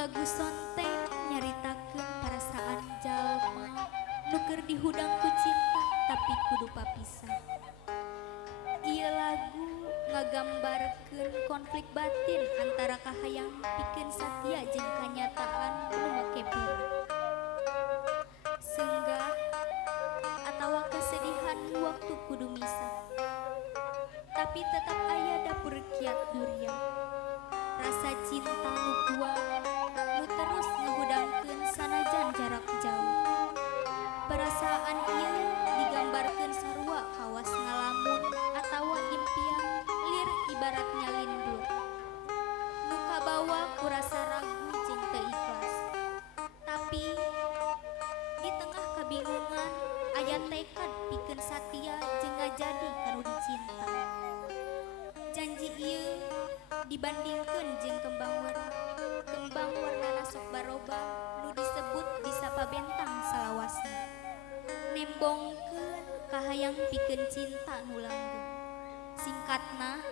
lagu Sonteng nyaritakeun perasaan jalma nu keur dihudang ku cinta tapi kudu papisah. Ieu lagu ngagambarkeun konflik batin antara kahayang pikeun satia jeung kanyataan nu make berat. Senggah atawa kesedihan waktu kudu misah. Tapi tetap aya dapur kiat durian. Rasa cinta nu kuat nu terus ngehudangkeun sanajan jarak jauh. Perasaan ieu digambarkeun sarua kawas ngalamun atawa impian lir ibaratnya lindur. Nu kabawa ku rasa ragu jeung teu ikhlas. Tapi di tengah kabingungan aya tekad pikeun satia jeung ngajadi kanu dicinta. Janji ieu dibandingkeun jeung kembang warnana sok baroba nu disebut di sapabentang salawasna. Nembongkeun kahayang pikeun cinta nu langgeng. Singkatna,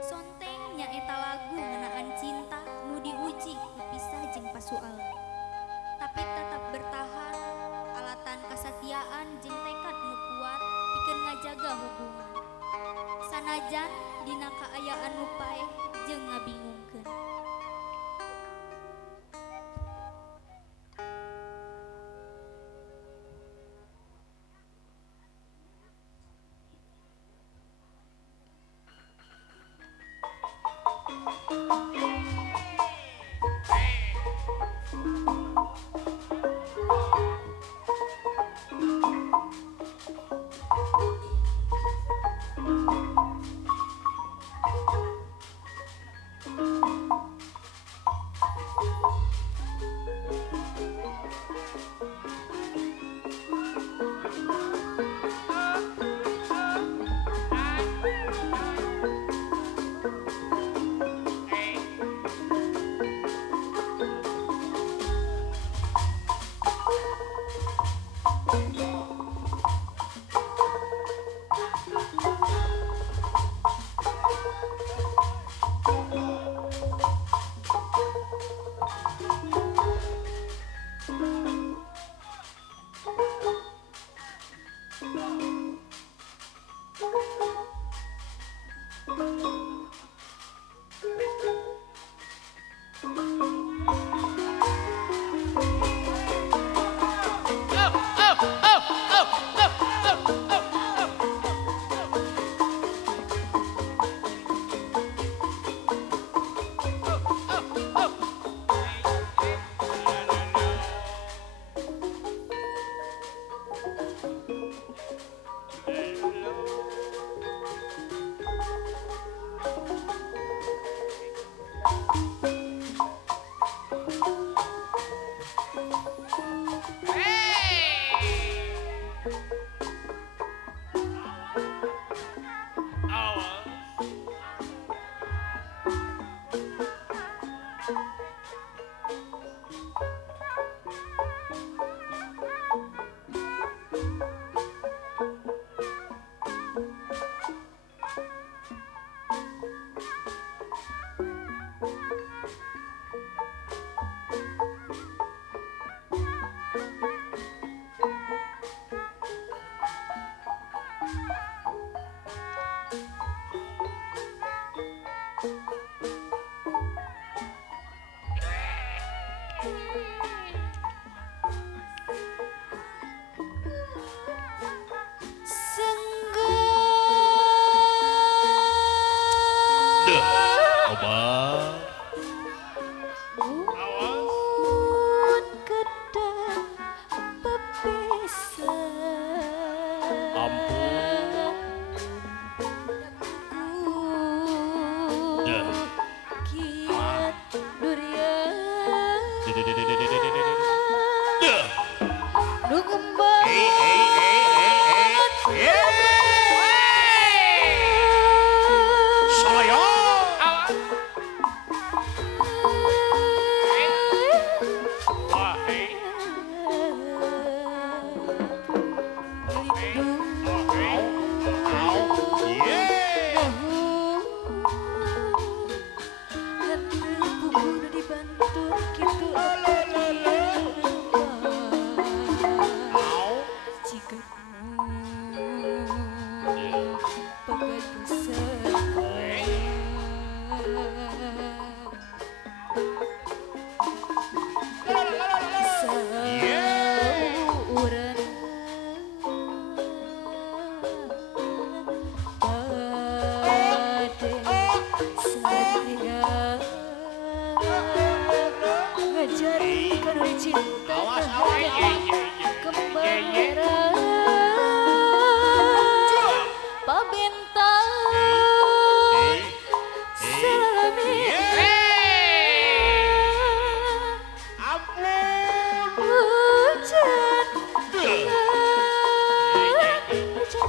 Sonteng nyaeta lagu ngeunaan cinta nu diuji ku pisah jeung pasual. Tapi tetap bertahan alatan kasatiaan jeung tekad nu kuat pikeun ngajaga hubungan. Sanajan dina kaayaan nu paeh jeung ngabingungkeun.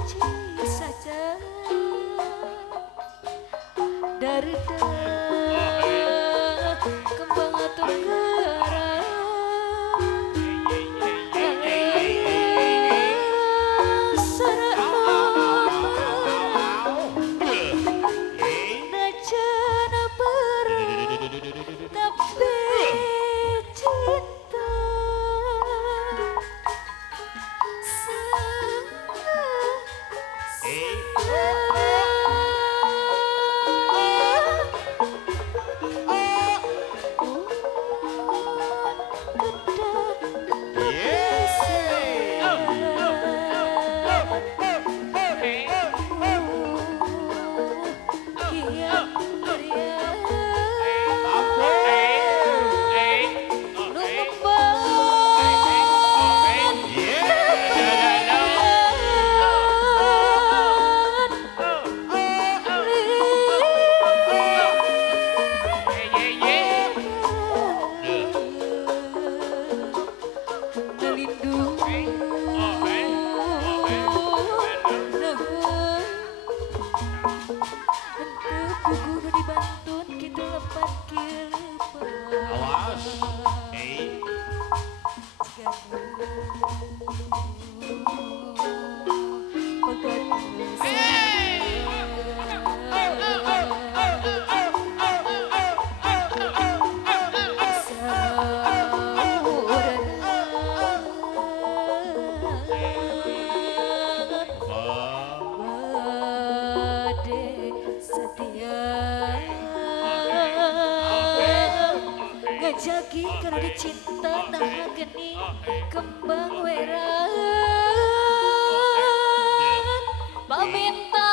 janji saja dari kembang atau karang najana bareng tapi cinta ngajaki karena dicinta nah geni kembang wera paminta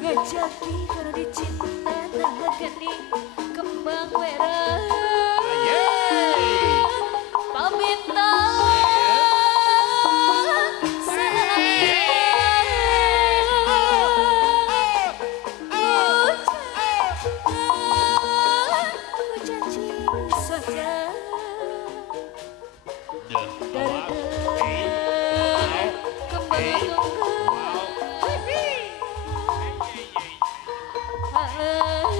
ngajaki karena dicinta nah geni kembang wera paminta janji saja kembang